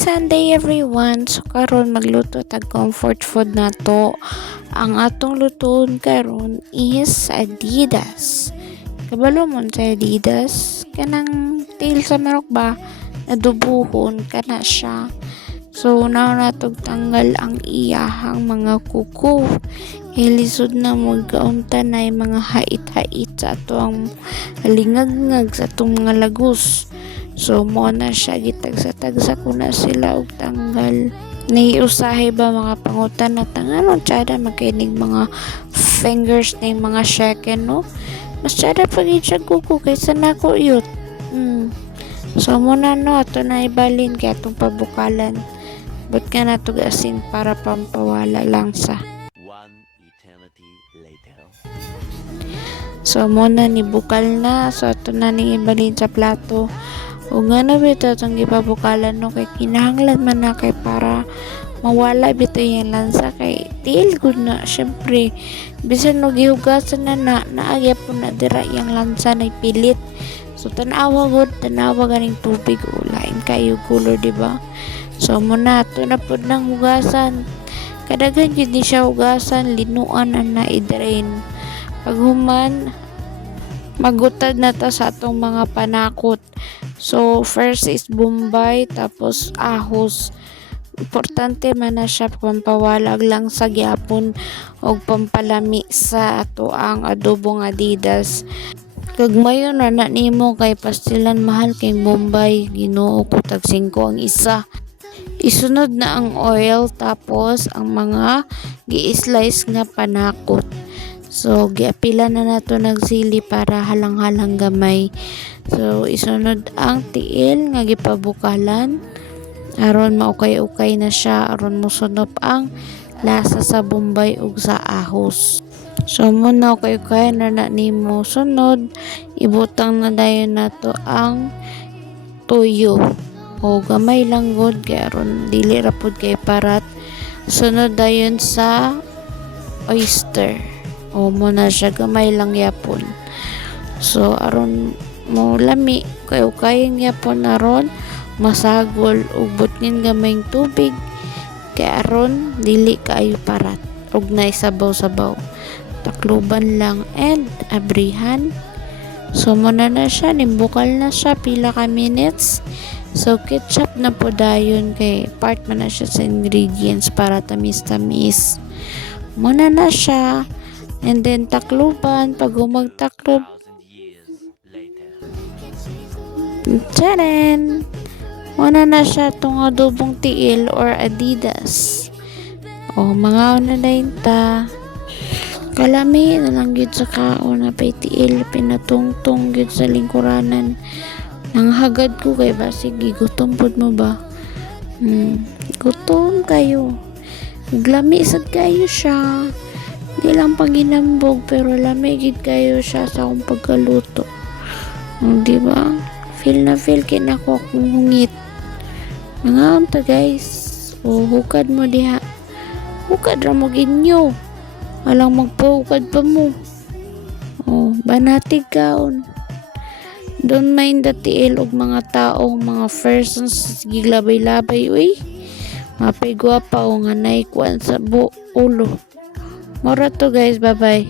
Sunday everyone. So karon magluto tag comfort food nato. Ang atong lutoon karon is Adidas. Kabalo mo sa Adidas kanang tail sa manok ba nadubuhon kana siya. So now natog tanggal ang iyahang mga kuko. Hilisod na mo gaunta na mga hait-hait sa atong halingag-ngag sa atong mga lagus. So mo na siya gitagsa-tagsa ko na sila og tanggal. Naiusahe ba mga pangutan na tanganon tsada magkainig mga fingers na mga shaken no? Mas tsada pag siya kuko kaysa nako yut. So muna no ato na ibalin kaya itong pabukalan. But ka na ito asin para pampawala lang sa. One eternity later. So muna ni bukal na. So ato na ning ibalin sa plato. O nga na bito itong ipabukalan no kay kinahanglan man na kay para mawala bito yung lansa kay tiil good na syempre bisan no gihugasan na naagya po na dira yung lansa na pilit. So tanawa ganing tubig o lain kayo color diba. So muna ito na po ng hugasan. Kadaghan yun di siya hugasan, linuan na i-drain. Pag human, magutad na ta sa atong mga panakot. So first is Bombay, tapos ahos. Importante man na siya pampawalag lang sa gyapon o pampalami sa ato ang adobong Adidas. Kag mayo na nimo kay pastilan mahal kay Bombay, Ginoo ko tag 5 ang isa. Isunod na ang oil tapos ang mga gi-slice nga panakot. So giapila na nato nagsili para halang-halang gamay. So isunod ang tiil nga gipabukalan aron maukay-ukay na siya aron mosunop ang lasa sa Bombay ug sa ahos. So muna ukay-ukay na nimo sunod ibutang na dayon nato ang tuyo. O gamay lang good kay aron dili ra pud kay parat. Sunod dayon sa oyster. O mo na siya gamay lang yapon. So aron mo lami kay ukayeng yapon aron masagol ug butnin gamayng tubig kay aron dili kaayo parat ug naisabaw-sabaw. Takluban lang and abrihan. So muna na siya nimbukal na siya pila ka minutes. So ketchup na po dayon kay part man na siya sa ingredients para tamis-tamis. Muna na siya and then takluban pag humagtaklob. 1,000 years later. Tcharan! Muna na siya itong adobong tiil or Adidas. O mga una na yun ta. Kalami na lang yun sa kaon na pay tiil pinatungtong yun sa lingkuranan. Nanghagad ko kay basig gutom pud mo ba? Gutom kayo. Glami sad kayo siya. Di lang paginambog pero lami gid kayo siya sa akong pagkaluto. Di ba? Feel na feel kinako akong hungit. Mga unta guys. O hukad mo diha. Hukad ra mo ginyo. Walang magpahukad pa mo. O banatig kaon. Don't mind the tiil og mga taong mga persons giglabay-labay uy. Mapay gwapa o nga naikuan sa ulo. Mora to guys, bye bye.